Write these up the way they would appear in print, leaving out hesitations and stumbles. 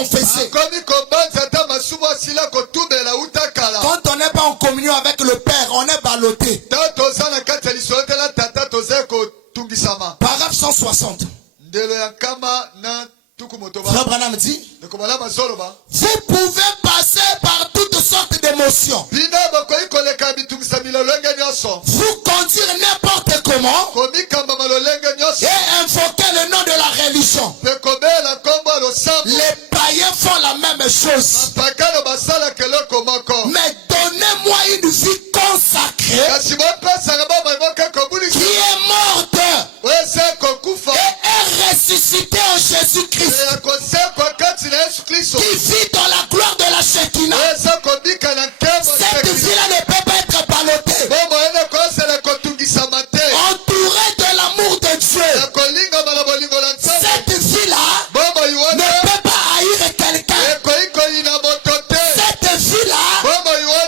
confesser. Quand on n'est pas en communion avec le Père, on est ballotté. Paragraphe 160. Frère Branham dit, vous pouvez passer par toutes sortes d'émotions, vous conduire n'importe comment et invoquer le nom de la religion. Les païens font la même chose. Mais donnez-moi une vie consacrée qui est morte et est ressuscitée en Jésus-Christ, qui vit dans la gloire de la Shekinah. Cette vie-là ne peut pas être ballottée. Entourée de l'amour de Dieu. Cette vie-là ne peut pas haïr quelqu'un. Cette vie-là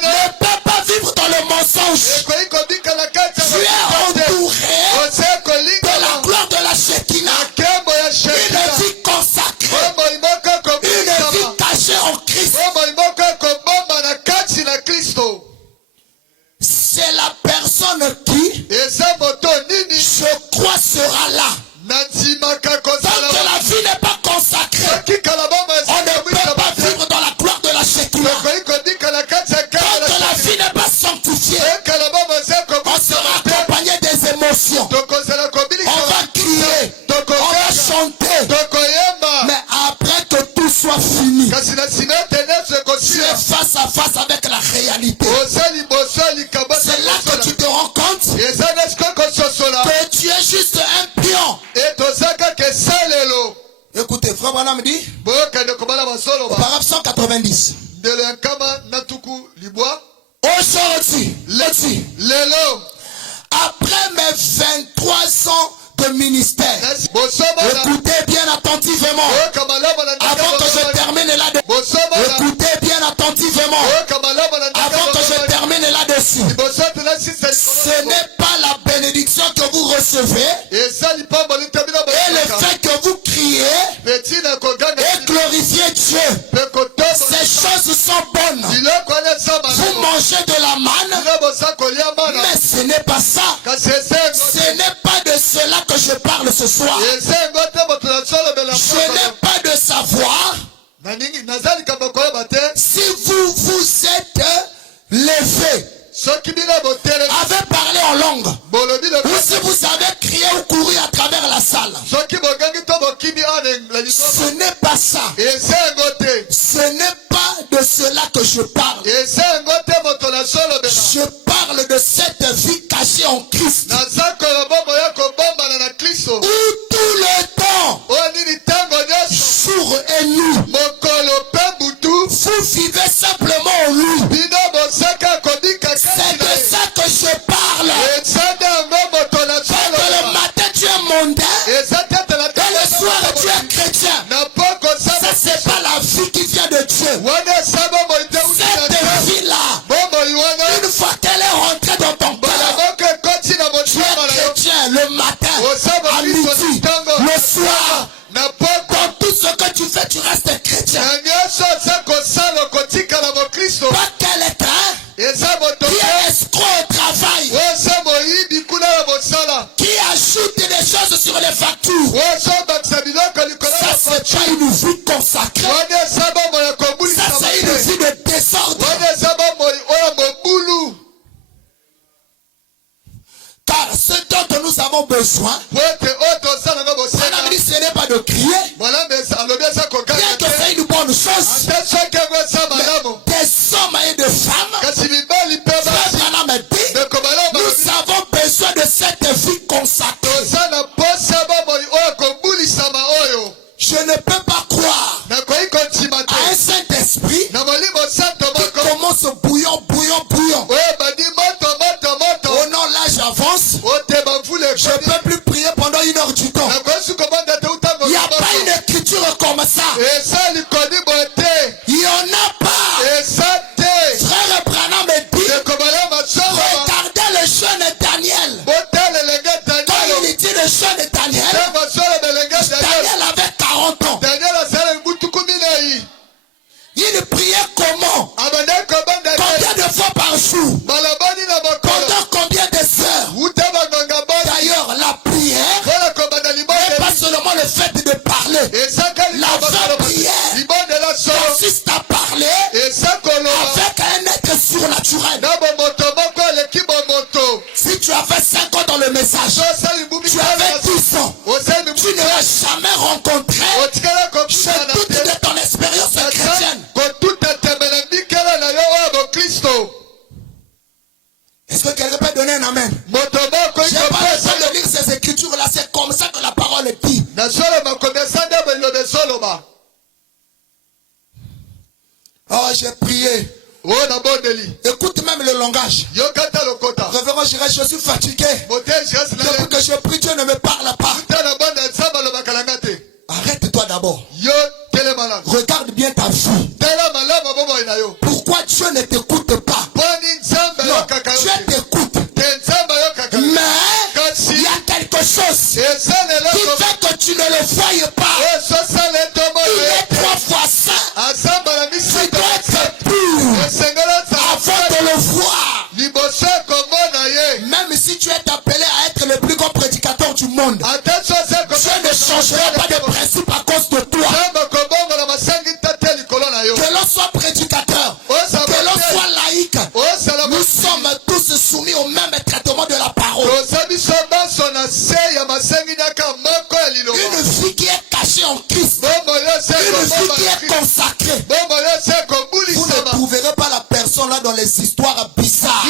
ne peut pas vivre dans le mensonge. Tu es entouré de la gloire de la Shekinah. Une vie consacrée. Une vie cachée en Christ. C'est la personne qui, je crois, sera là. Tant que la vie n'est pas consacrée, on ne peut pas vivre dans la gloire de la Shekinah. Tant que la vie n'est pas sanctifiée, on sera accompagné des émotions. On va crier, on va chanter. Mais après que tout soit fini, tu es face à face avec la réalité. C'est là que tu te rends compte que tu es juste un pion. Écoutez, frère Branham dit, paragraphe 190. Aujourd'hui, après mes 23 ans de ministère, écoutez bien attentivement, avant que je termine là-dessus, écoutez bien attentivement, avant que je termine là-dessus, ce n'est pas la bénédiction que vous recevez et le fait que vous criez et glorifiez Dieu. Ces choses sont bonnes. Vous mangez de la manne, mais ce n'est pas ça. Ce n'est pas de cela que je parle ce soir. Je n'ai pas de savoir si vous êtes levé, avez parlé en langue, ou si vous avez crié ou couru à travers la salle. Ce n'est pas ça. Ce n'est pas de cela que je parle. Je parle de cette vie cachée en Christ, où tout le temps, jour et nuit, vous vivez simplement en lui. C'est de ça que je parle. Parce que le matin tu es mondain et le soir tu es chrétien. Ça c'est pas la vie qui vient de Dieu. Cette vie-là, une fois qu'elle est rentrée dans ton cœur, tu es chrétien le matin, à midi, le soir. Dans tout ce que tu fais, tu restes chrétien. Pas quelqu'un qui est escroc au travail, qui ajoute des choses sur les factures. Ça c'est pas une vie consacrée. Ça c'est une vie de désordre. Car ce dont nous avons besoin, ce n'est pas de crier, bien que c'est une bonne chose, mais des hommes et des femmes, nous avons besoin de cette vie consacrée. Je ne peux pas croire à un Saint-Esprit qui commence bouillon. Oh non, là j'avance. Je ne peux plus prier pendant 1 heure du temps. Il n'y a pas une écriture comme ça. Il n'y en a pas. Frère Branham me dit, regardez le jeune Daniel. Quand il dit le jeune Daniel, Daniel avait 40 ans. naturel. Si tu as fait 5 ans dans le message, tu avais 10 ans, tu n'auras jamais rencontré, je doute de ton expérience chrétienne. Est-ce que quelqu'un peut donner un amen? Je n'ai pas besoin de lire ces écritures-là, c'est comme ça que la parole est dit. Oh, j'ai prié. Écoute même le langage. Révérend, je suis fatigué. Depuis que je prie, Dieu ne me parle pas. Arrête-toi d'abord. Regarde bien ta vie. Pourquoi Dieu ne t'écoute pas? Non, Dieu t'écoute. Mais il y a quelque chose qui fait que tu ne le voyes pas. Il est 3 fois saint. Tu dois être pur avant de le voir. Même si tu es appelé à être le plus grand prédicateur du monde, Dieu ne changera pas de principe à cause de toi. Que l'on soit prédicateur, que l'on soit laïque, nous sommes tous soumis au même traitement de la parole. Une vie qui est cachée en Christ, une vie qui est consacrée. Vous ne trouverez pas la personne là dans les histoires bizarres.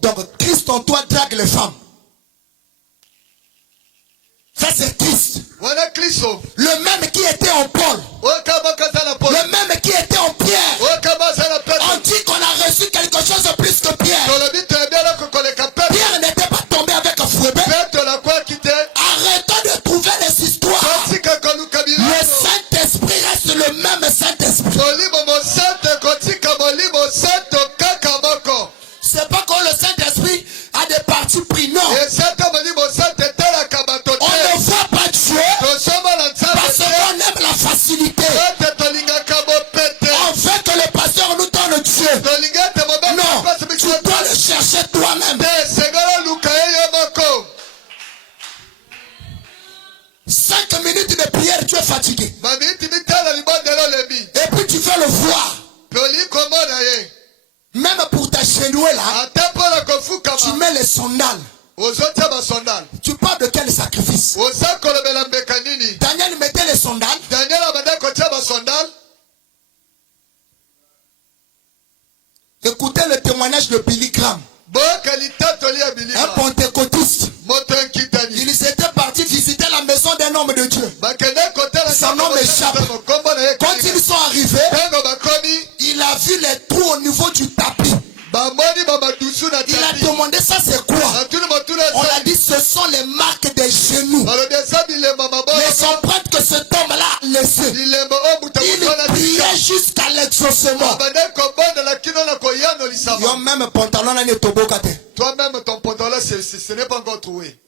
Donc Christ en toi drague les femmes. Ça c'est Christ. Le même qui était en Paul, le même qui était en Pierre. On dit qu'on a reçu quelque chose de plus que Pierre. Pierre n'était pas tombé avec un Fouébé. Arrêtons de trouver les histoires. Le Saint-Esprit reste le même Saint-Esprit. C'est pas que le Saint-Esprit a des parties pris, non. On ne voit pas Dieu parce qu'on aime la facilité. On veut que le pasteur nous donne Dieu. Non, tu dois le chercher toi-même. 5 minutes de prière, tu es fatigué. Et puis tu veux le voir. Même pour t'agenouiller là, tu mets les sandales. Tu parles de quel sacrifice? Daniel mettait les sandales. Écoutez le témoignage de Billy Graham, un pentecôtiste. Il s'était parti visiter la maison d'un homme de Dieu. Son nom échappe. Quand ils sont arrivés, il a vu les trous au niveau du tapis. Il a demandé ça c'est quoi? On a dit ce sont les marques des genoux, les empreintes que cet homme-là a laissées. Il priait jusqu'à l'exaucement. Même pantalon toi-même ton pantalon ce n'est pas encore trouvé.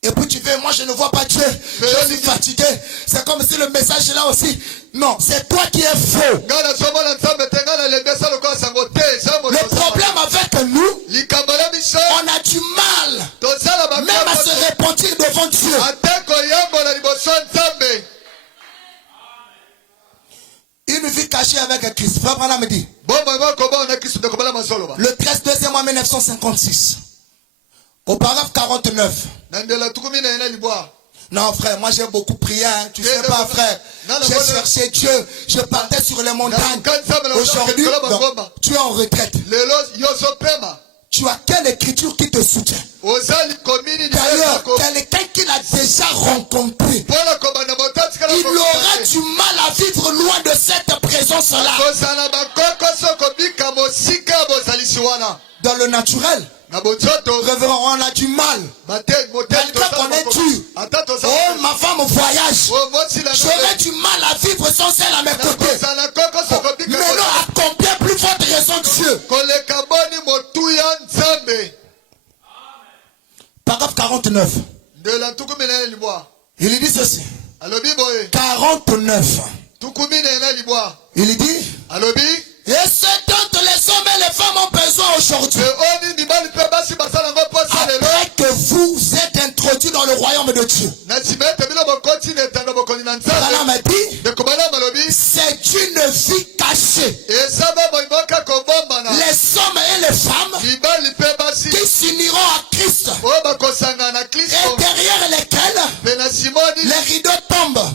Et puis tu fais, moi je ne vois pas Dieu, je suis fatigué. C'est comme si le message est là aussi. Non, c'est toi qui es faux. Le problème avec nous, on a du mal même à se repentir devant Dieu. Une vie cachée avec Christ. Frère Branham me dit. Le 13 2e mois 1956. Au paragraphe 49. Non frère, moi j'ai beaucoup prié, hein. Tu sais pas frère. J'ai cherché Dieu, je partais sur les montagnes. Aujourd'hui, tu es en retraite. Tu as quelle écriture qui te soutient? D'ailleurs, quelqu'un qui l'a déjà rencontré, il aura du mal à vivre loin de cette présence-là. Dans le naturel, révérend, on a du mal. Quelqu'un qu'on est dur. Oh, ma femme voyage. J'aurais du mal à vivre sans elle à mes côtés. Mais non, à combien plus forte raison Dieu? Paragraphe 49. Il dit ceci. 49. Il dit. Et c'est dont les hommes et les femmes ont besoin aujourd'hui. Après que vous êtes introduits dans le royaume de Dieu. C'est une vie cachée. rideaux tombent,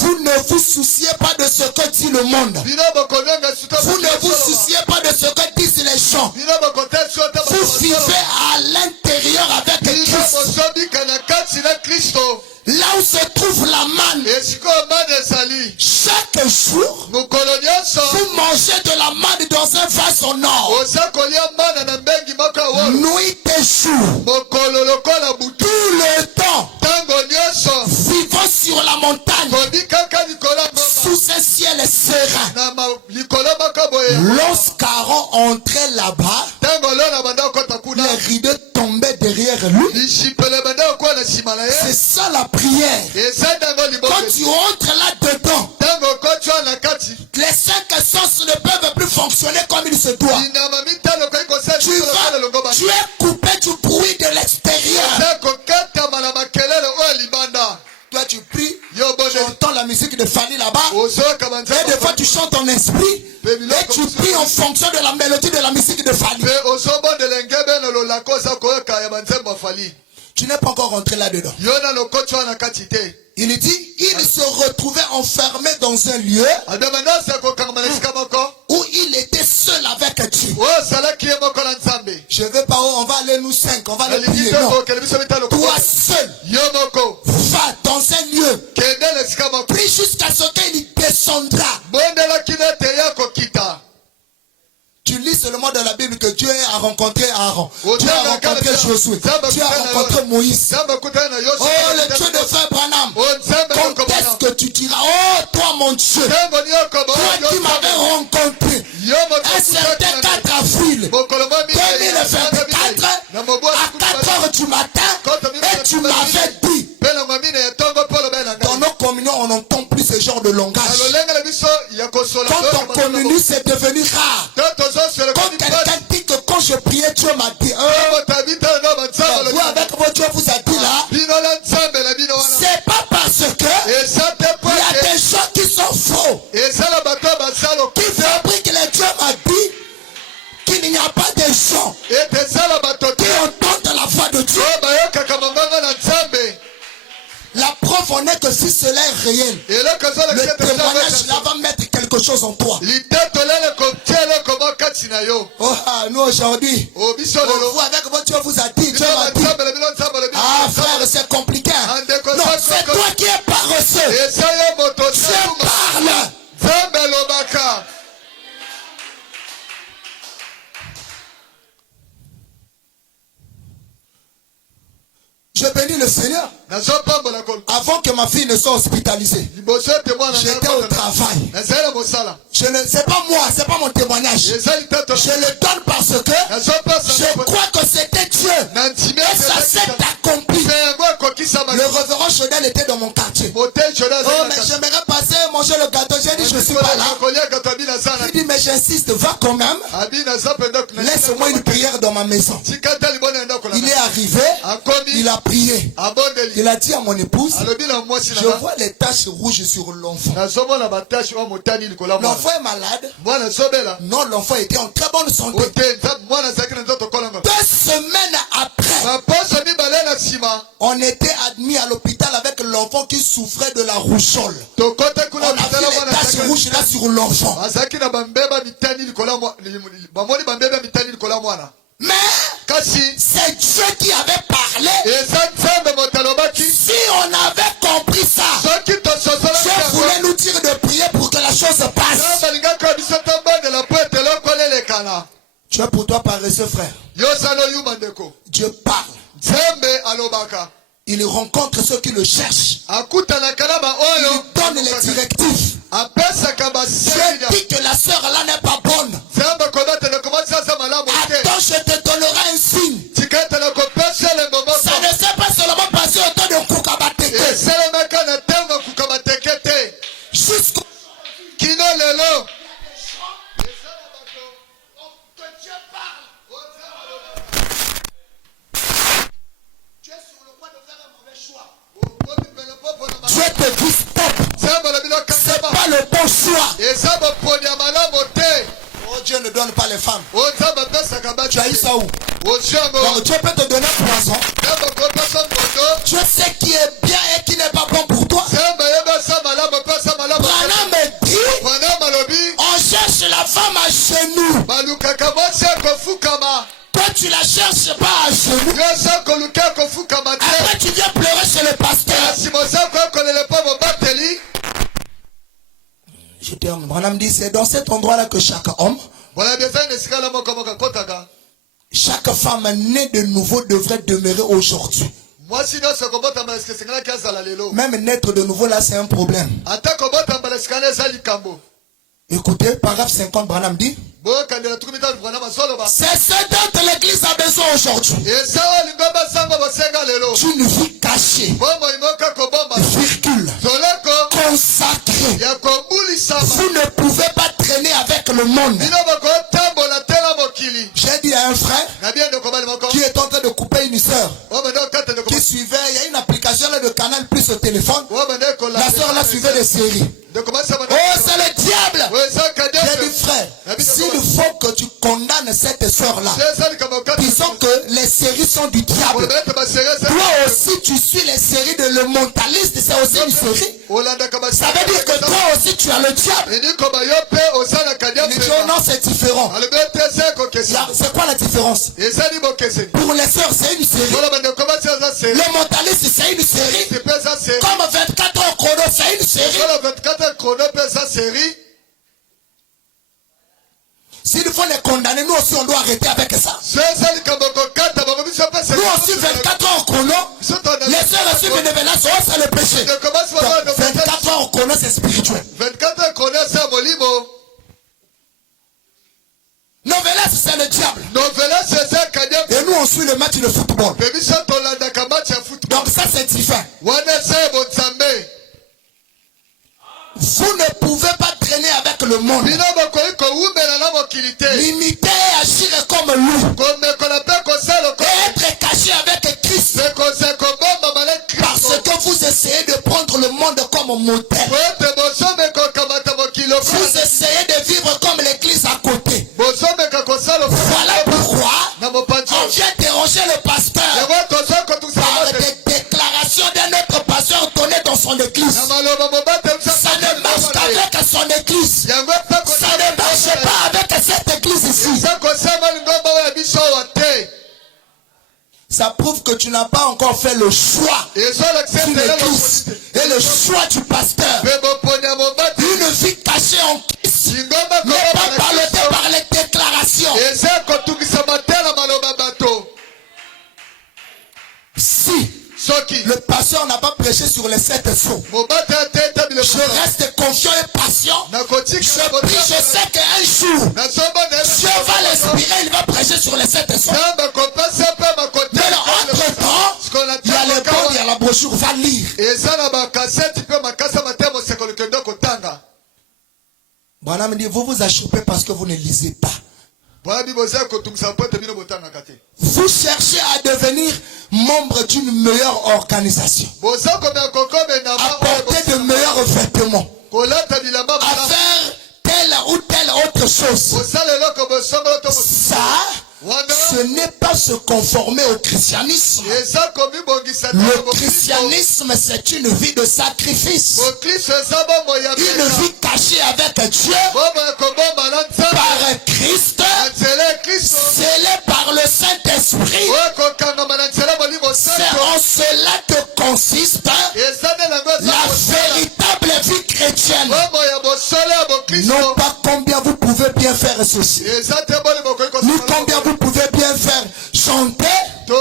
vous ne vous souciez pas de ce que dit le monde. Vous ne vous souciez pas de ce que disent les gens. Vous vivez à l'intérieur avec Christ. Là où se trouve la manne, chaque jour, vous mangez de la manne dans un vase en or. Nuit et jour, tout le temps, vivant sur la montagne, sous un ciel serein. Lorsqu'Aaron entrait là-bas, les rideaux tombaient derrière lui. C'est ça la prière. Quand tu entres là-dedans, les 5 sens ne peuvent plus fonctionner comme il se doit. Tu es coupé du bruit de l'extérieur. Toi tu pries, tu entends la musique de Fanny là-bas, et des fois tu chantes en esprit, et tu pries en fonction de la mélodie de la musique de Fanny. Tu n'es pas encore rentré là-dedans. Il dit, il se retrouvait enfermé dans un lieu où il était seul avec Dieu. Je ne veux pas, on va aller nous 5, on va aller prier. Non. Toi seul, va dans un lieu, prie jusqu'à ce qu'il descendra. Tu lis seulement dans la Bible que Dieu a rencontré Aaron, Dieu a rencontré Josué, Dieu a rencontré Moïse. Oh, le Dieu de Frère Branham, quand est-ce que tu diras, oh toi mon Dieu, toi qui m'avais rencontré un certain 4 avril 2024 à 4 heures du matin, et tu m'avais dit. Dans nos communions, on n'entend plus ce genre de langage. Quand on communie, c'est devenu rare. Quand quelqu'un dit que quand je priais, Dieu m'a dit, vous avec vos Dieu vous a dit là, c'est pas parce que il y a des gens qui sont faux, qui fabriquent les dieux m'a dit qu'il n'y a pas de gens qui entendent la voix de Dieu. La preuve en est que si cela est réel, le témoignage là va mettre quelque chose en toi. Oh, nous aujourd'hui, vous avec votre Dieu vous a dit, Dieu m'a dit. Ah frère, c'est compliqué. Non, c'est toi qui es paresseux. Dieu parle. Je bénis le Seigneur. Avant que ma fille ne soit hospitalisée, j'étais au travail. C'est pas moi, c'est pas mon témoignage. Je le donne parce que je crois que c'était Dieu. Et ça s'est accompli. Le révérend Chaudel était dans mon quartier. Oh, mais j'aimerais passer manger le gâteau. J'ai dit, je ne suis pas là. Il dit, mais j'insiste, va quand même. Laisse-moi une prière dans ma maison. Il est arrivé, il a prié. Il a dit à mon épouse, je vois les taches rouges sur l'enfant. L'enfant est malade. Non, l'enfant était en très bonne santé. 2 semaines après, on était admis à l'hôpital avec l'enfant qui souffrait de la rougeole. On a vu les taches rouges là sur l'enfant. Mais c'est Dieu qui avait parlé. Si on avait compris ça, Dieu voulait nous dire de prier pour que la chose passe. Tu es pour toi paresseux, frère. Dieu parle. Il rencontre ceux qui le cherchent. Il donne les directives. Dieu dit que la sœur là n'est pas bonne. Attends, je te donnerai un signe. Ça ne s'est pas seulement passé au temps de Kukabateke. Jusqu'au Dieu te dit stop. C'est pas le bon choix. Oh, Dieu ne donne pas les femmes. Tu as eu ça où? Donc Dieu peut te donner poison. Dieu sait qui est bien et qui n'est pas Je termine. Branham dit, c'est dans cet endroit-là que chaque homme, chaque femme née de nouveau devrait demeurer aujourd'hui. Même naître de nouveau là, c'est un problème. Écoutez, paragraphe 50, Branham dit, c'est ce dont l'église a besoin aujourd'hui. Une vie cachée, virgule, consacrée. Vous ne pouvez pas traîner avec le monde. J'ai dit à un frère qui est en train de couper une soeur qui suivait, il y a une application là de Canal Plus au téléphone. La soeur là suivait des séries. Oh, c'est le diable! J'ai dit, frère, s'il faut que tu condamnes cette soeur-là, disons que les séries sont du diable. Toi aussi, tu suis les séries de Le Mentaliste, c'est aussi une série. Ça veut dire que toi aussi, tu as le diable. Il dit, oh non, c'est différent. C'est quoi la différence? Pour les sœurs, c'est une série. Le Mentaliste, c'est une série. Comme 24 heures chrono, c'est une série. S'il faut les condamner, nous aussi on doit arrêter avec ça. Nous aussi 24 heures chrono, les sœurs aussi bénévoles, c'est le péché. Donc, 24 heures chrono, c'est spirituel. 24 heures chrono, c'est molimo. Novelas, c'est le diable. Et nous on suit le match de football. Donc ça c'est différent. Vous ne pouvez pas traîner avec le monde. Limiter et agir comme lui. Et être caché avec Christ. Parce que vous essayez de prendre le monde comme modèle. Vous essayez de vivre comme l'église à côté. Voilà pourquoi on vient déranger le pasteur par des déclarations d'un autre pasteur donné dans son église. Ça ne marche qu'avec son église. Ça ne marche pas avec cette église ici. Ça prouve que tu n'as pas encore fait le choix de l'église et le choix du pasteur. Une vie cachée en Christ n'est pas ballottée par les déclarations. Si le pasteur n'a pas prêché sur les 7 sceaux, je reste confiant et patient. Je prie, je sais qu'un jour, Dieu va l'inspirer, il va prêcher sur les 7 sceaux. Mais entre-temps, il y a les bons, il y a la brochure, va lire. Branham me dit, vous vous achoppez parce que vous ne lisez pas. Vous cherchez à devenir membre d'une meilleure organisation, apporter de meilleurs vêtements, à faire telle ou telle autre chose. Ça, ce n'est pas se conformer au christianisme. Le christianisme, c'est une vie de sacrifice. Une vie cachée avec Dieu par Christ, scellée par le Saint-Esprit. C'est en cela que consiste la véritable vie chrétienne. Non pas combien vous pouvez bien faire ceci, ni combien vous pouvez bien faire chanter, mais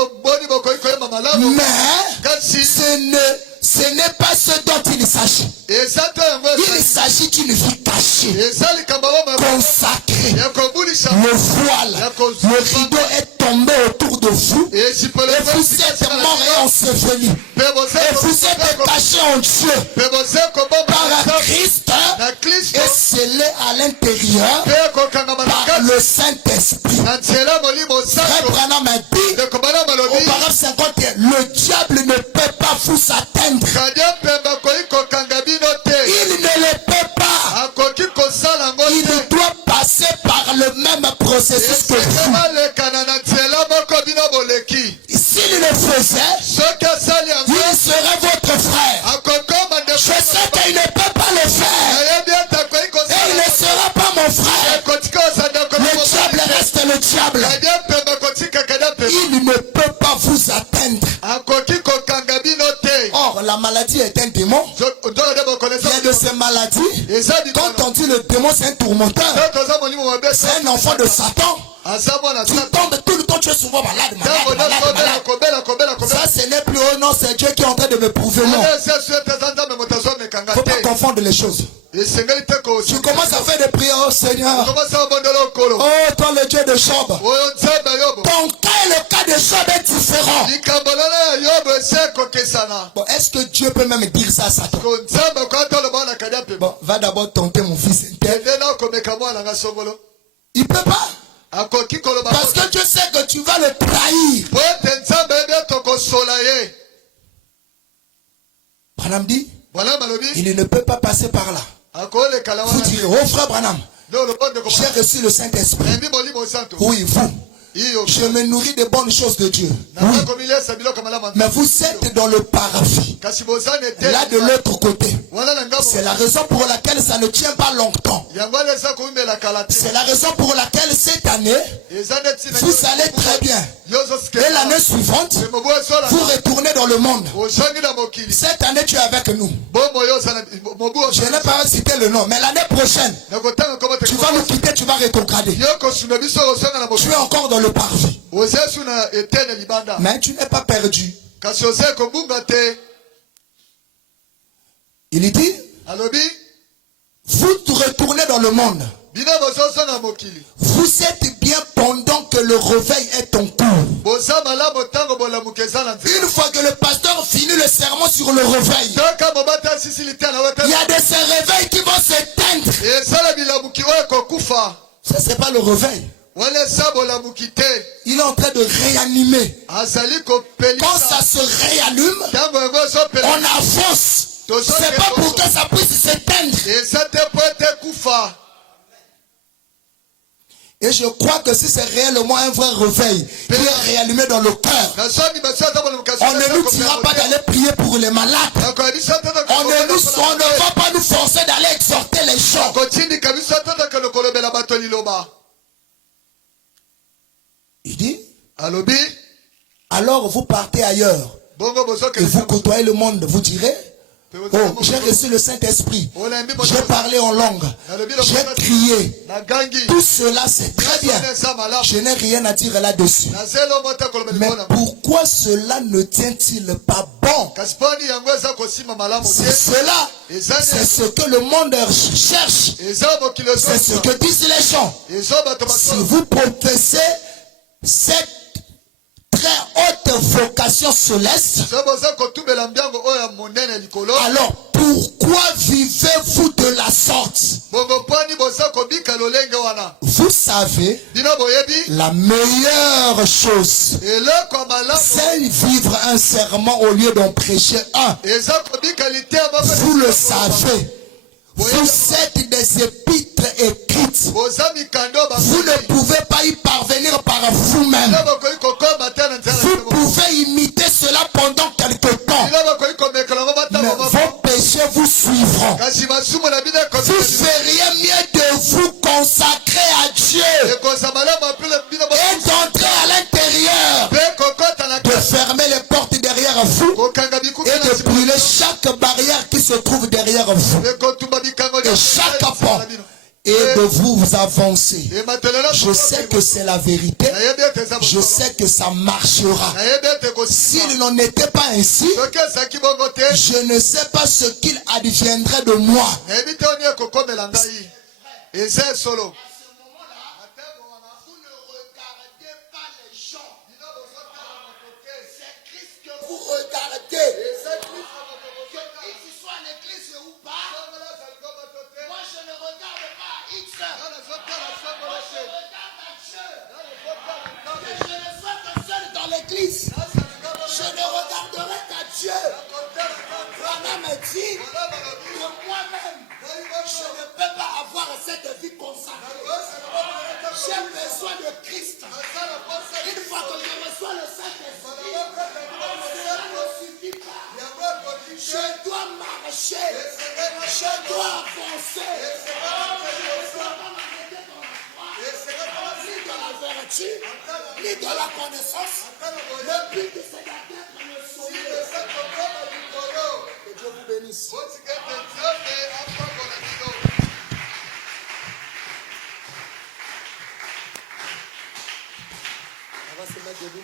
ce n'est pas ce dont il s'agit. Il s'agit d'une vie cachée, consacrée. Le voile, le rideau est tombé autour de vous, et vous êtes mort et enseveli, et vous êtes caché en Dieu par Christ, et scellé à l'intérieur par le Saint-Esprit. Frère Branham a dit au paragraphe 51, le diable ne peut pas vous atteindre. Il ne le peut pas. Il doit passer par le même processus que vous. S'il le faisait, il serait votre frère. Je sais qu'il ne peut pas le faire, et il ne sera pas mon frère. Le diable reste le diable. Il ne peut pas vous atteindre. Or, la maladie est un démon. Il y a de ces maladies. Quand on dit le démon c'est un tourmenteur, c'est un enfant de Satan. Tu tombes tout le temps, tu es souvent malade. Ça ce n'est plus oh non, c'est Dieu qui est en train de me prouver. Non. Faut pas confondre les choses. Tu commences à faire des prières, oh Seigneur. Oh, toi le Dieu de Job. Ton cas et le cas de Job est différent. Bon, est-ce que Dieu peut même dire ça à Satan? Bon, va d'abord tenter mon fils. Il peut pas. Parce que Dieu sait que tu vas le trahir. Branham dit, il ne peut pas passer par là. Vous direz, oh frère Branham, j'ai reçu le Saint-Esprit. Oui, vous. Je me nourris des bonnes choses de Dieu. Oui. Mais vous êtes dans le paradis. Là de l'autre côté. C'est la raison pour laquelle ça ne tient pas longtemps. C'est la raison pour laquelle cette année, vous allez très bien. Et l'année suivante, vous retournez dans le monde. Cette année, tu es avec nous. Je n'ai pas cité le nom, mais l'année prochaine, tu vas nous quitter, tu vas rétrograder. Tu es encore dans le parvis. Mais tu n'es pas perdu. Il dit, vous retournez dans le monde. Vous êtes bien pendant que le réveil est en cours. Une fois que le pasteur finit le sermon sur le réveil, il y a de ces réveils qui vont s'éteindre. Ça, c'est pas le réveil. Il est en train de réanimer. Quand ça se réallume, on avance. C'est pas pour que ça puisse s'éteindre. Et je crois que si c'est réellement un vrai réveil qui est réallumé dans le cœur, on ne nous dira pas d'aller prier pour les malades. On ne va pas nous forcer d'aller exhorter les gens. Il dit, alors vous partez ailleurs et vous côtoyez le monde, vous direz, oh, j'ai reçu le Saint-Esprit, j'ai parlé en langue, j'ai crié, tout cela c'est très bien, je n'ai rien à dire là-dessus. Mais pourquoi cela ne tient-il pas bon? C'est cela, c'est ce que le monde cherche, c'est ce que disent les gens. Si vous professez cette très haute vocation céleste, alors pourquoi vivez-vous de la sorte? Vous savez, la meilleure chose, c'est vivre un serment au lieu d'en prêcher un. Vous le savez. Vous êtes des épîtres écrites. Vous ne pouvez pas y parvenir par vous-même. Vous pouvez imiter cela pendant quelque temps. Mais vos péchés vous suivront. Vous feriez mieux de vous consacrer à Dieu et d'entrer à l'intérieur, de fermer les portes derrière vous et de brûler chaque barrière qui se trouve derrière vous. Et chaque pas et de vous avancer. Je sais que c'est la vérité. Je sais que ça marchera. S'il n'en était pas ainsi, je ne sais pas ce qu'il adviendrait de moi. Vous regardez. L'église, je ne regarderai qu'à Dieu. Branham me dit que moi-même, je ne peux pas avoir cette vie consacrée. J'ai besoin de Christ. Une fois que je reçois le Saint-Esprit, cela ne suffit pas. Je dois marcher. Je dois avancer. Je dois pas m'arrêter dans la foi, ni dans la vertu, ni dans la connaissance. Le but c'est d'atteindre le sommet. Dieu vous bénisse. On va se mettre debout.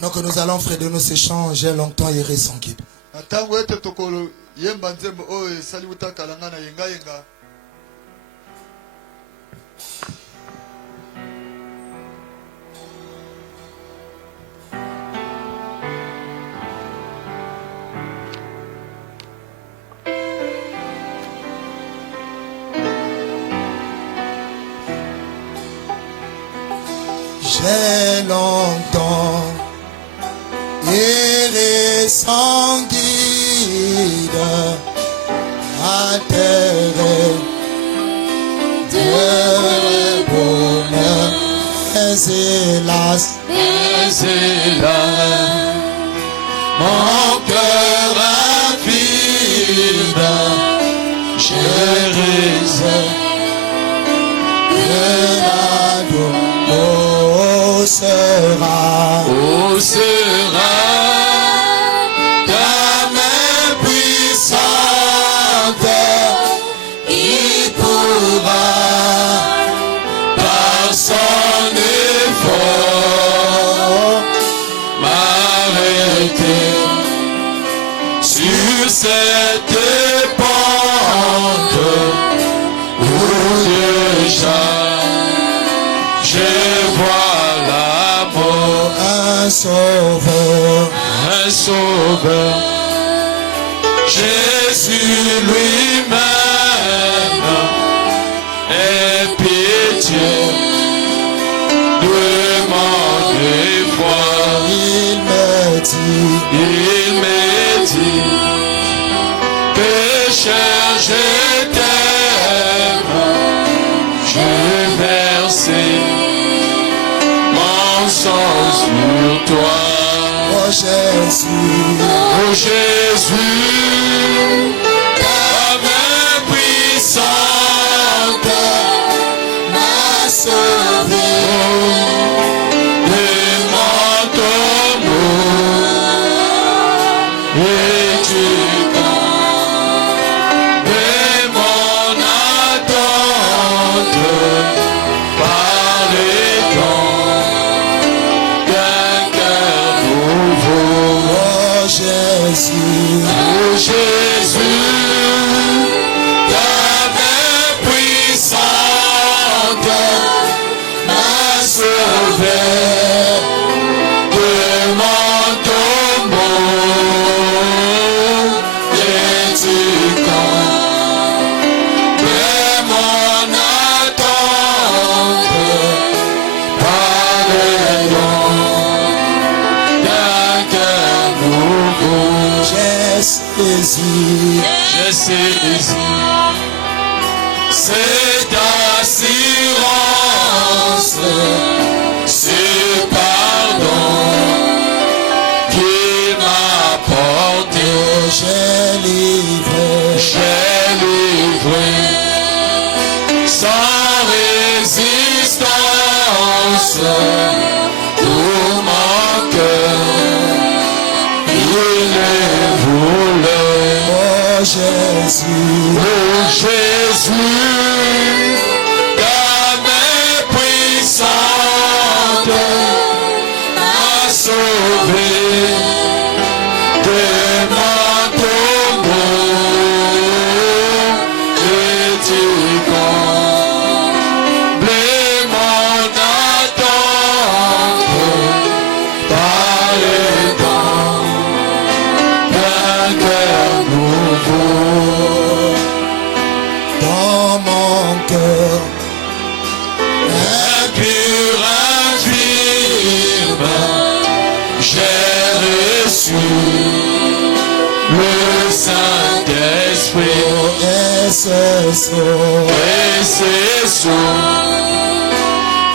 Pendant que nous allons frères de nos échanges, j'ai longtemps erré sans guide. J'ai longtemps erré sans guide, altéré de bonheur, mais hélas, mon cœur avide, j'ai raison que la douleur sera ta main puissante qui pourra par son effort m'arrêter sur cette pente où déjà je vois la mort. Un sauveur, Jésus lui-même est pitié de mon effroi. Il me dit, pécheur, je t'aime, je versais mon sang sur toi. Oh Jésus, ta main puissante m'a sauvé de mon tombeau et tu de mon attente par les temps d'un cœur nouveau. Oh Jésus, ta main puissante m'a sauvé de mon tombeau et tu de mon attente par les temps d'un cœur nouveau. J'ai saisi cette assurance, ce pardon qui m'a porté. J'ai livré sans résistance tout mon cœur. Il est voulu. Oh Jésus, ta main puissante m'a sauvé de mon tombeau et tu combles mon attente par les temps d'un cœur nouveau. Dans mon cœur impur, infirme, j'ai reçu le Saint-Esprit. Et c'est ça,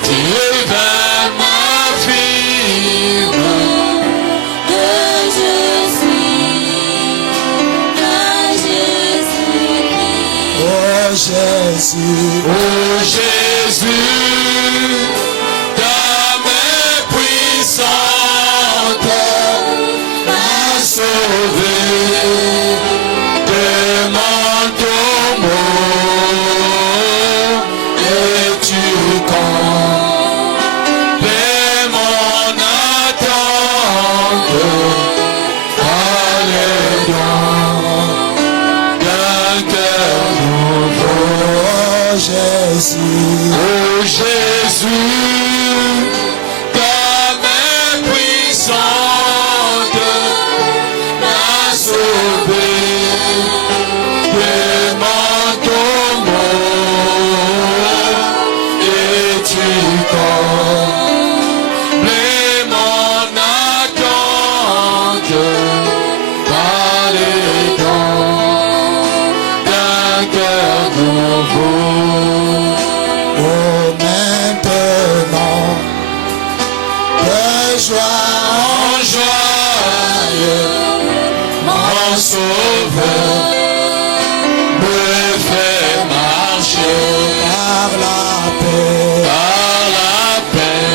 divin Jésus, oh Jésus, ta main puissante m'a sauvé. Demande ton mot et tu comblais mon attente par les dons d'un cœur nouveau. oh Jésus, Oh Jésus, ta main puissante m'a sauvé. Demande ton mot et tu comblais mon attente par les dons d'un cœur nouveau. oh maintenant, de joie En joie, mon sauveur me fait marcher par la paix, par la paix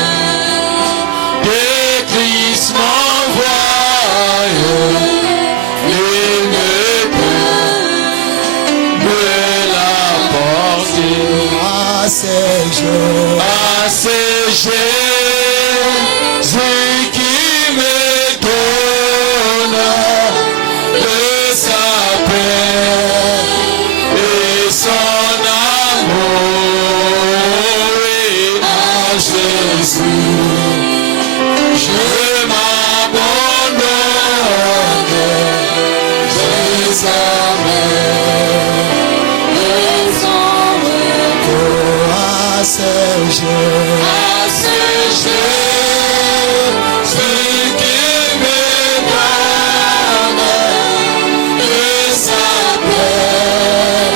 que Christ m'envoie. Il ne peut me l'apporter. à ces jours, Ah, c'est Jésus qui me donne de sa paix et son amour. Et à Jésus, je m'abandonne désormais. à ces jours, À ce Jésus qui me donne de sa paix,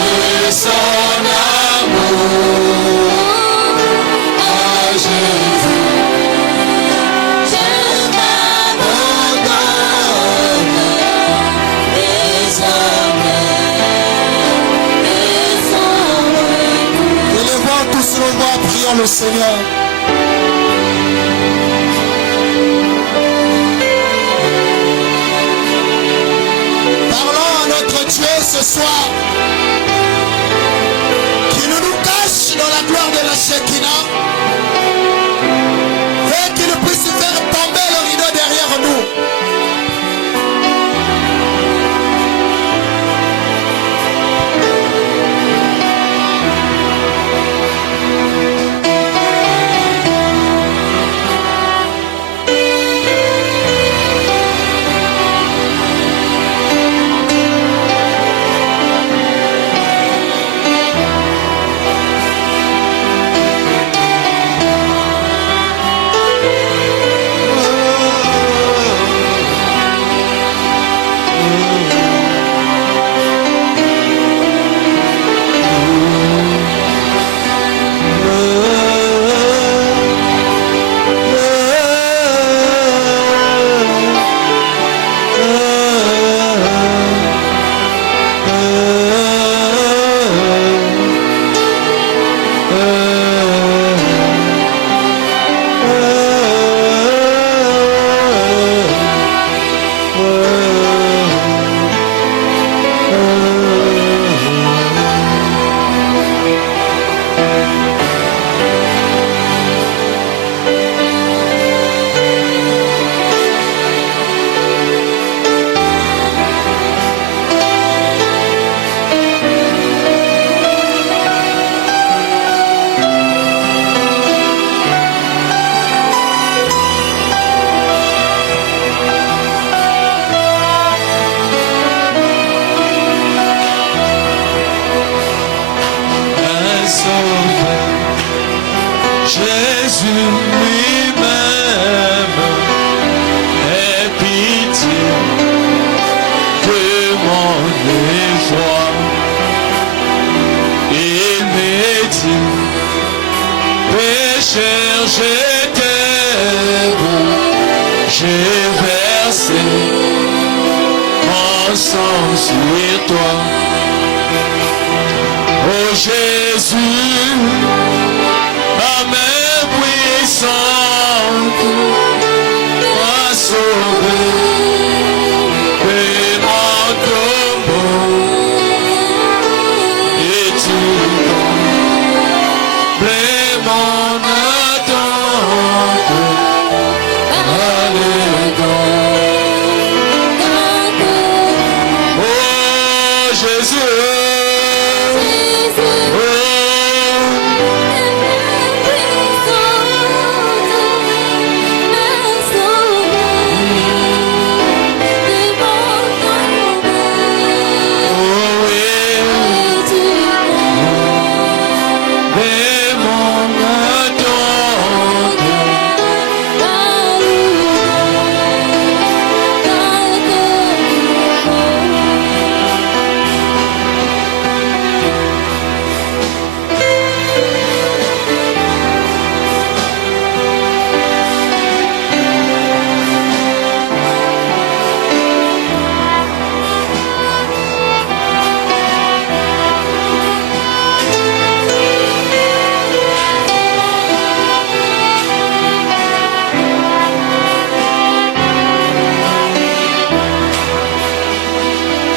de son amour. À Jésus, je m'abandonne désormais. élevons tous nos voix, prions le Seigneur. Parlons à notre Dieu ce soir, qui ne nous cache dans la gloire de la Shekinah, et qui ne puisse faire tomber le rideau derrière nous. sang sur toi. Oh Jésus. Jésus, la main puissante m'a sauvé de mon tombeau et tu comblais mon attente. Alléluia. Oh Jésus.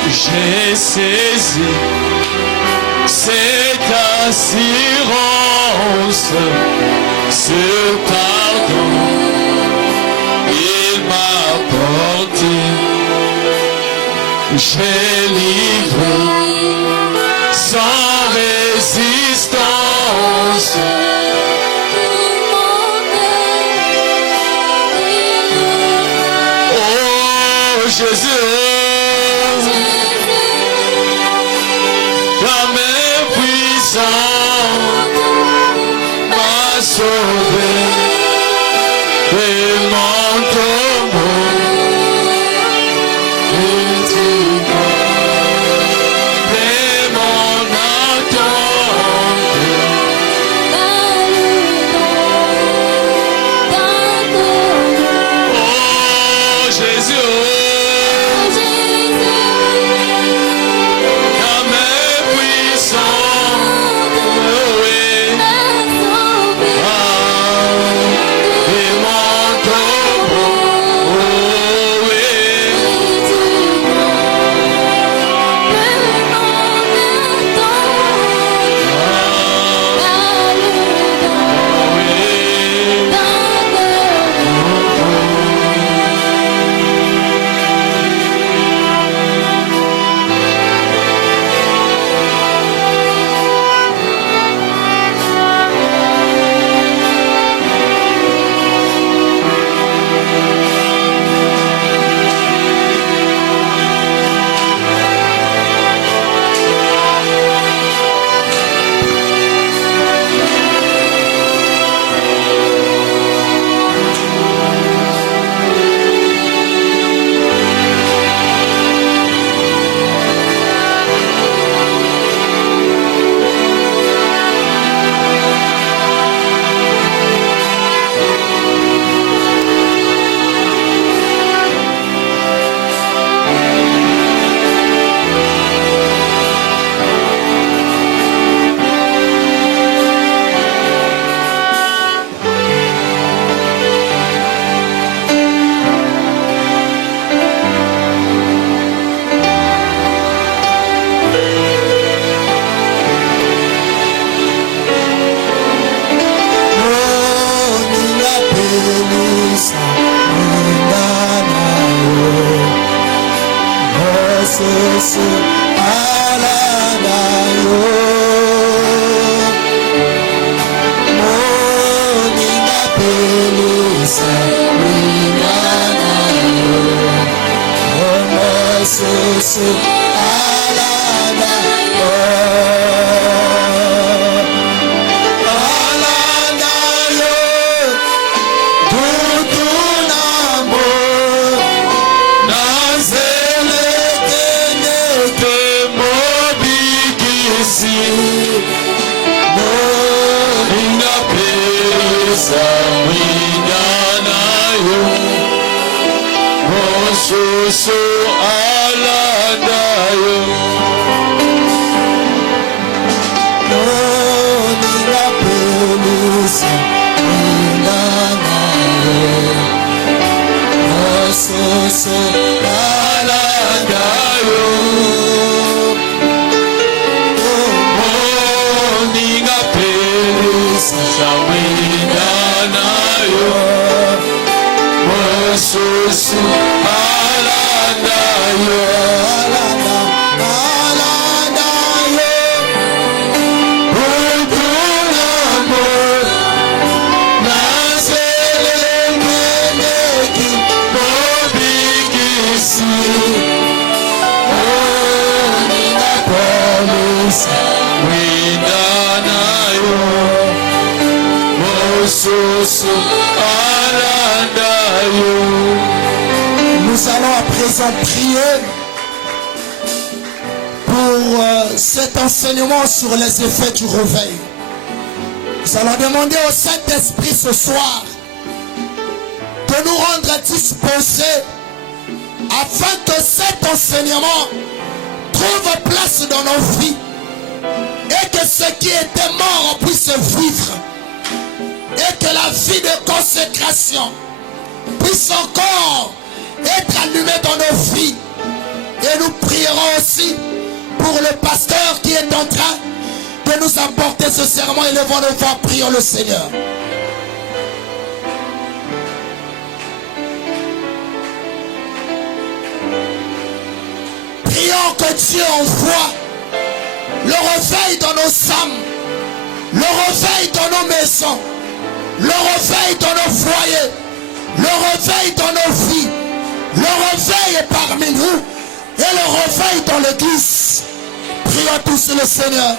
J'ai saisi cette assurance, ce pardon, il m'a porté. J'ai livré sans résistance. Oh Jésus. La main puissante m'a sauvé de mon tombeau et tu comblais mon attente. Oh Jésus. So alanda yo. Mosusu alanda yo. Nous allons à présent prier pour cet enseignement sur les effets du réveil. Nous allons demander au Saint-Esprit ce soir de nous rendre disposés afin que cet enseignement trouve place dans nos vies et que ce qui était mort puisse vivre. Et que la vie de consécration puisse encore être allumée dans nos vies. Et nous prierons aussi pour le pasteur qui est en train de nous apporter ce serment. Élevons nos voix, prions le Seigneur. Prions que Dieu envoie le réveil dans nos âmes, le réveil dans nos maisons, le réveil dans nos foyers, le réveil dans nos vies, le réveil est parmi nous et le réveil dans l'église. Prions tous le Seigneur.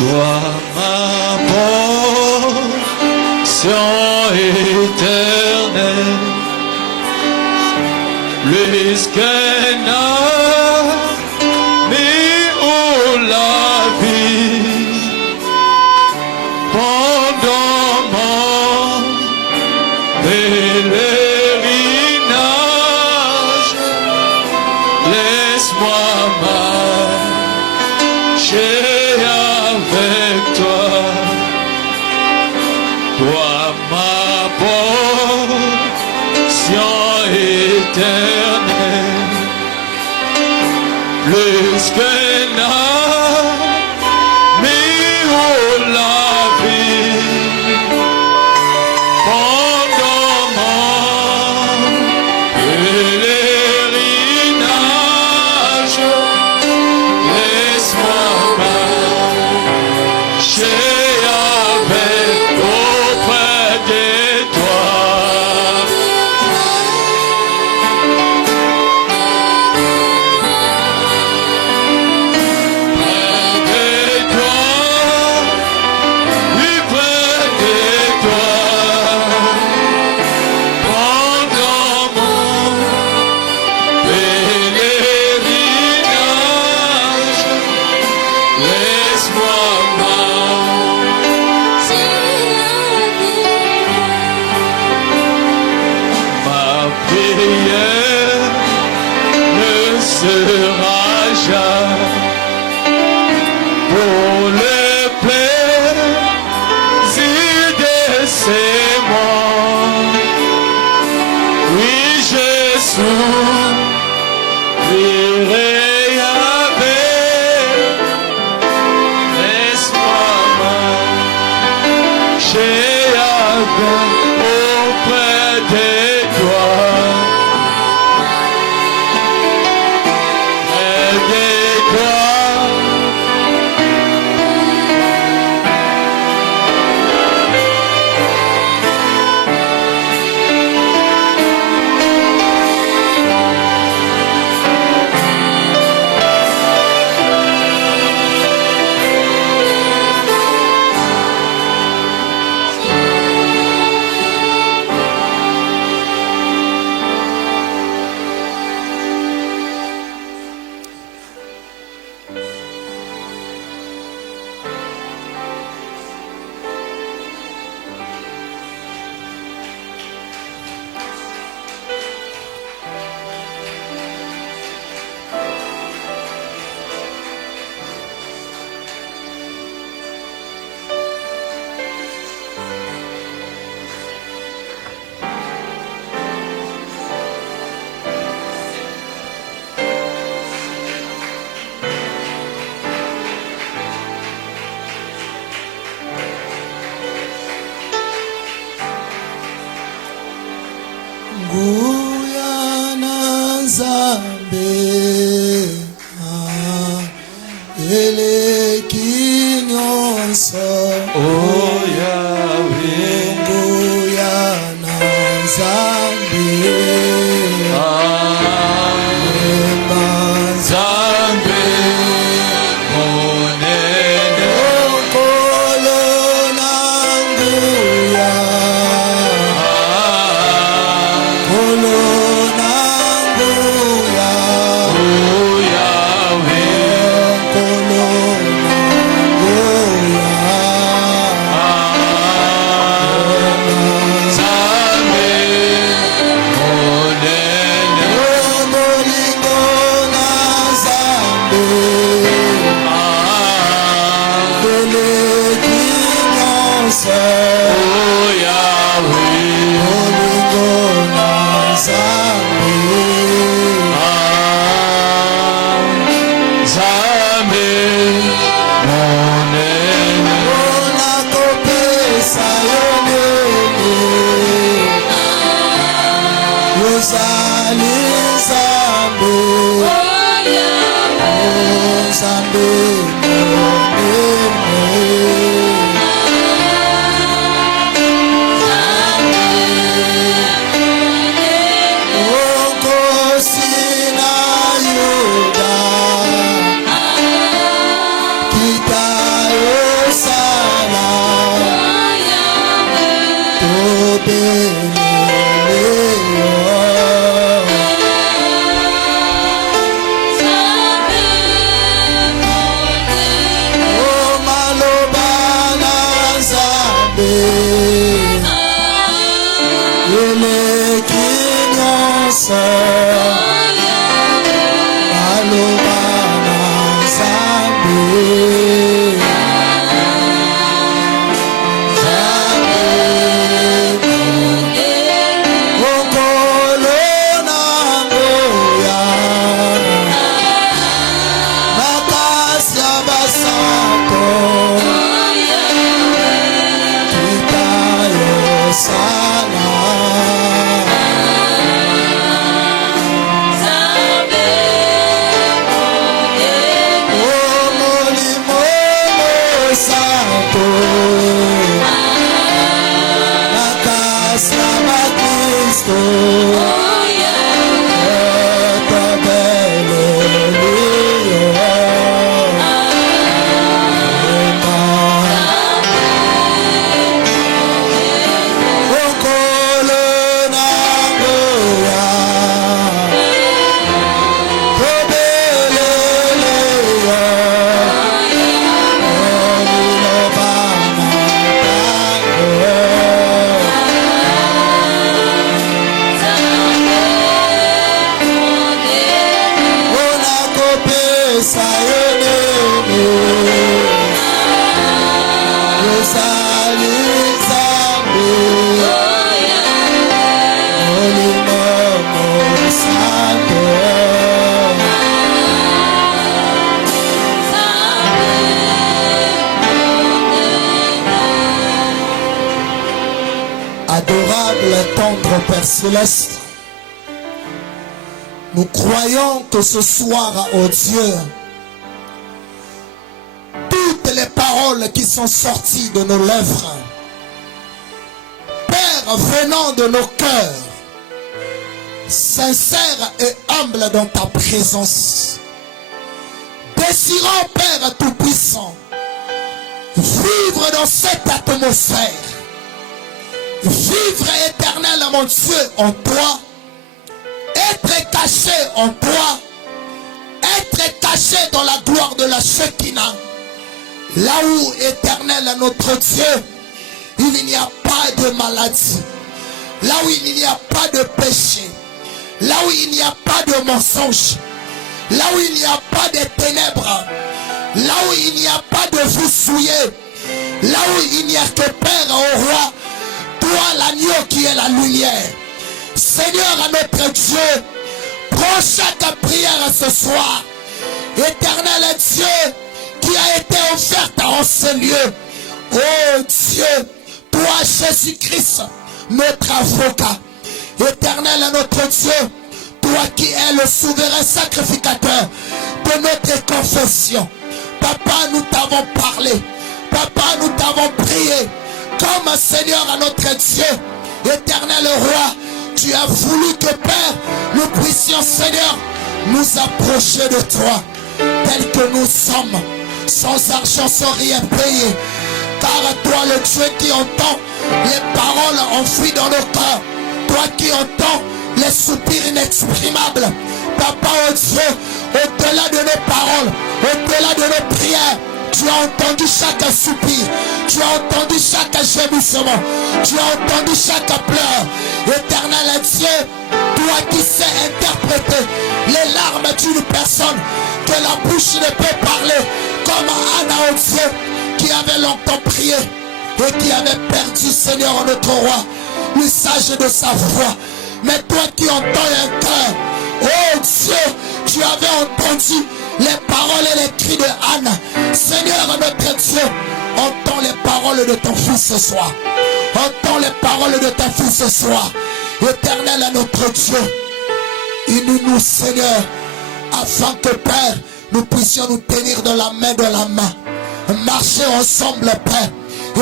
Toi ma portion éternelle, plus qu'un ami ou la vie, pendant mon pèlerinage, laisse-moi marcher avec toi. Toi ma portion éternel, plus que l'ami ou la vie, pendant mon pèlerinage, laisse-moi marcher avec auprès de toi. Sera jamais pour le plaisir de ces mots. Oui, je sourirai avec, laisse-moi marcher avec auprès de toi. Guyana Nzambe eleki nyonso Oh Yahweh, Guyana Nzambe Nzambe monene, Okolo na Nguya Kolo na Nguya oh Yahweh, Kolo na Nguya Nzambe monene, Molingo na Nzambe eleki nyonso oh Yahweh, Molingo na Nzambe Nzambe monene, mpona kopesa yo ndenge ozali Nzambe Nzambe Onkosi na Yuda kita yosala tobelele yo O maloba na Nzambe eleki nyonso maloba na Nzambe Nzambe okolo na Adorable, tendre Père Céleste, nous croyons que ce soir, oh Dieu, toutes les paroles qui sont sorties de nos lèvres, Père, venant de nos cœurs, sincères et humbles dans ta présence, désirant, Père Tout-Puissant, vivre dans cette atmosphère, vivre éternel, mon Dieu, en toi, être caché en toi, être caché dans la gloire de la Shekinah, là où, éternel, notre Dieu, il n'y a pas de maladie, là où il n'y a pas de péché, là où il n'y a pas de mensonge, là où il n'y a pas de ténèbres, là où il n'y a pas de vous souiller, là où il n'y a que Père au roi, toi l'agneau qui est la lumière. Seigneur à notre Dieu, prends chaque prière ce soir. Éternel Dieu qui a été offerte en ce lieu. Oh Dieu, toi Jésus-Christ, notre avocat. Éternel notre Dieu, toi qui es le souverain sacrificateur de notre confession. Papa, nous t'avons parlé. Papa, nous t'avons prié. Comme Seigneur à notre Dieu, éternel roi, tu as voulu que Père, nous puissions Seigneur, nous approcher de toi, tel que nous sommes, sans argent, sans rien payer. Car toi le Dieu qui entend les paroles enfouies dans nos cœurs, toi qui entends les soupirs inexprimables, Papa oh Dieu, au-delà de nos paroles, au-delà de nos prières, tu as entendu chaque soupir, tu as entendu chaque gémissement, tu as entendu chaque pleur. Éternel Dieu, toi qui sais interpréter les larmes d'une personne que la bouche ne peut parler, comme Anna oh Dieu, qui avait longtemps prié et qui avait perdu Seigneur notre roi, l'usage de sa voix. Mais toi qui entends un cœur, oh Dieu, tu avais entendu les paroles et les cris de Anne. Seigneur notre Dieu, entends les paroles de ton fils ce soir. Entends les paroles de ton fils ce soir. Éternel à notre Dieu, unis-nous Seigneur, afin que Père, nous puissions nous tenir de la main, marcher ensemble Père,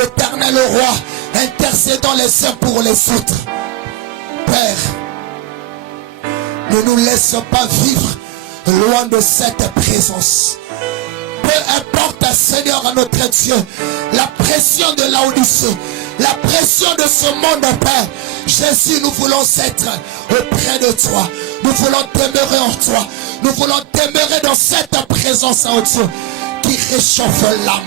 éternel roi, intercédant les uns pour les autres. Père, ne nous laisse pas vivre loin de cette présence. Peu importe Seigneur notre Dieu, la pression de l'Odyssée, la pression de ce monde Père, Jésus, nous voulons être auprès de toi, nous voulons demeurer en toi, nous voulons demeurer dans cette présence en Dieu qui réchauffe l'âme.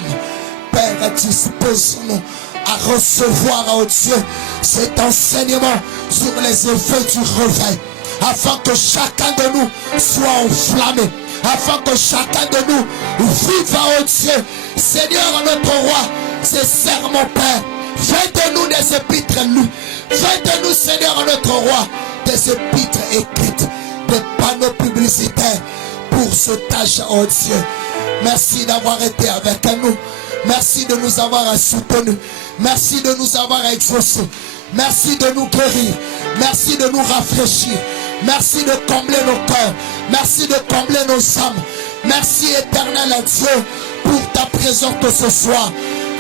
Père, dispose-nous à recevoir en Dieu cet enseignement sur les effets du réveil, afin que chacun de nous soit enflammé, afin que chacun de nous vive en Dieu. Seigneur notre roi, c'est serment Père, fais de nous des épîtres lues, fais de nous Seigneur notre roi des épîtres écrites, des panneaux publicitaires pour ce tâche en Dieu. Merci d'avoir été avec nous, merci de nous avoir soutenus, merci de nous avoir exaucés, merci de nous guérir, merci de nous rafraîchir, merci de combler nos cœurs, merci de combler nos âmes. Merci éternel Dieu pour ta présence ce soir,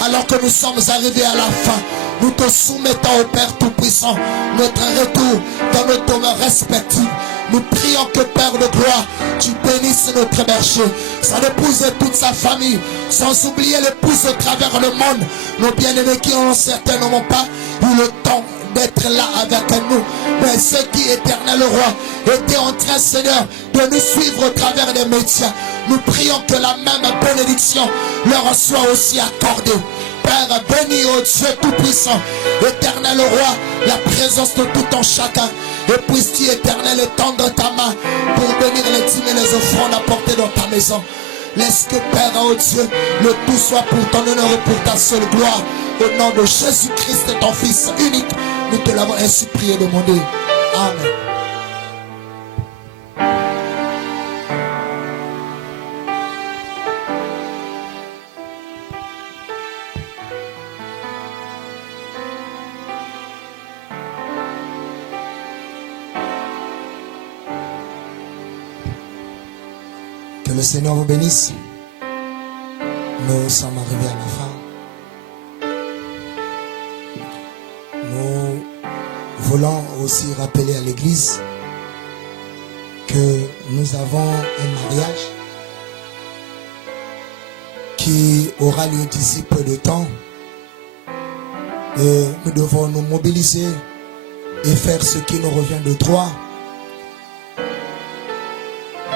alors que nous sommes arrivés à la fin. nous te soumettons au Père Tout-Puissant, notre retour dans nos demeures respectives. Nous prions que Père de gloire, tu bénisses notre berger, son épouse et toute sa famille, sans oublier l'épouse au travers le monde, nos bien-aimés qui ont certainement pas eu le temps d'être là avec nous, mais ceux qui, éternel roi, étaient en train, Seigneur, de nous suivre au travers des médias. Nous prions que la même bénédiction leur soit aussi accordée. Père, bénis, ô Dieu Tout-Puissant, éternel roi, la présence de tout en chacun. Et puisses-tu, éternel, étendre ta main pour bénir les dîmes et les offrandes apportées dans ta maison. Laisse que, Père, ô Dieu, le tout soit pour ton honneur et pour ta seule gloire. Au nom de Jésus-Christ, ton Fils unique, nous te l'avons ainsi prié et demandé. Amen. Que le Seigneur vous bénisse. Nous sommes arrivés à la fin. Nous voulons aussi rappeler à l'Église que nous avons un mariage qui aura lieu d'ici peu de temps. Et nous devons nous mobiliser et faire ce qui nous revient de droit.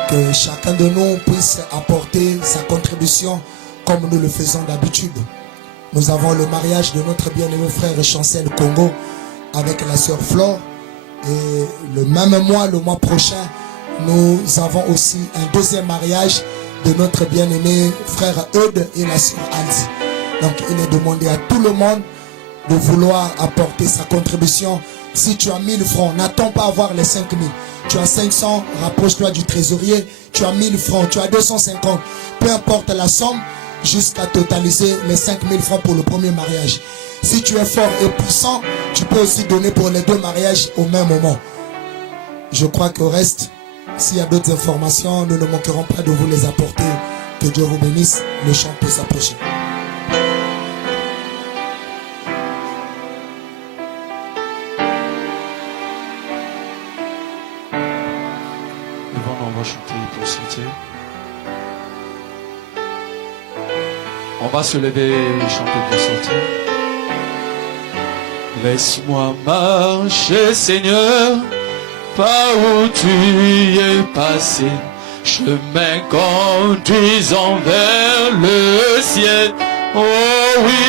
Que chacun de nous puisse apporter sa contribution comme nous le faisons d'habitude. Nous avons le mariage de notre bien-aimé frère Chancel Congo avec la sœur Flore. Et le même mois, le mois prochain, nous avons aussi un deuxième mariage de notre bien-aimé frère Eudes et la sœur Alzi. Donc il est demandé à tout le monde de vouloir apporter sa contribution. Si tu as 1000 francs, n'attends pas à avoir les 5000. Tu as 500, rapproche-toi du trésorier. Tu as 1000 francs, tu as 250. Peu importe la somme, jusqu'à totaliser les 5000 francs pour le premier mariage. Si tu es fort et puissant, tu peux aussi donner pour les deux mariages au même moment. Je crois qu'au reste, s'il y a d'autres informations, nous ne manquerons pas de vous les apporter. Que Dieu vous bénisse. Le chant peut s'approcher. On va chanter pour sortir. On va se lever et chanter pour sortir. Laisse-moi marcher, Seigneur, par où tu es passé, chemin conduisant vers le ciel. Oh oui,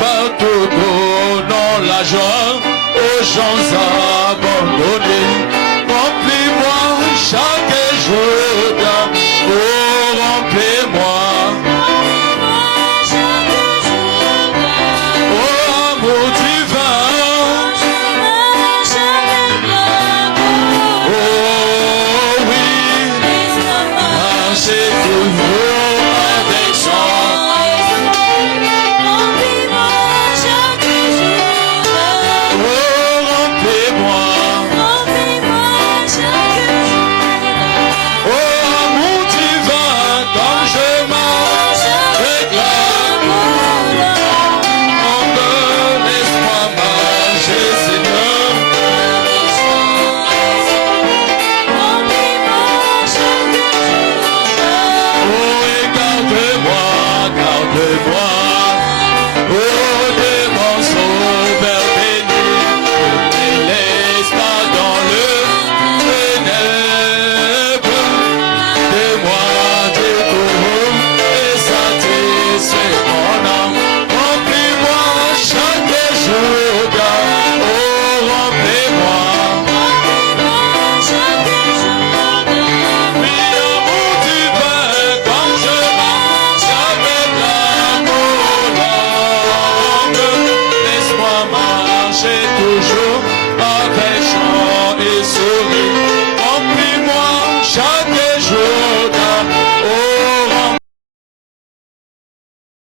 partout donnant la joie aux gens abandonnés. Remplis-moi chaque jour d'amour, remplis-moi. Toujours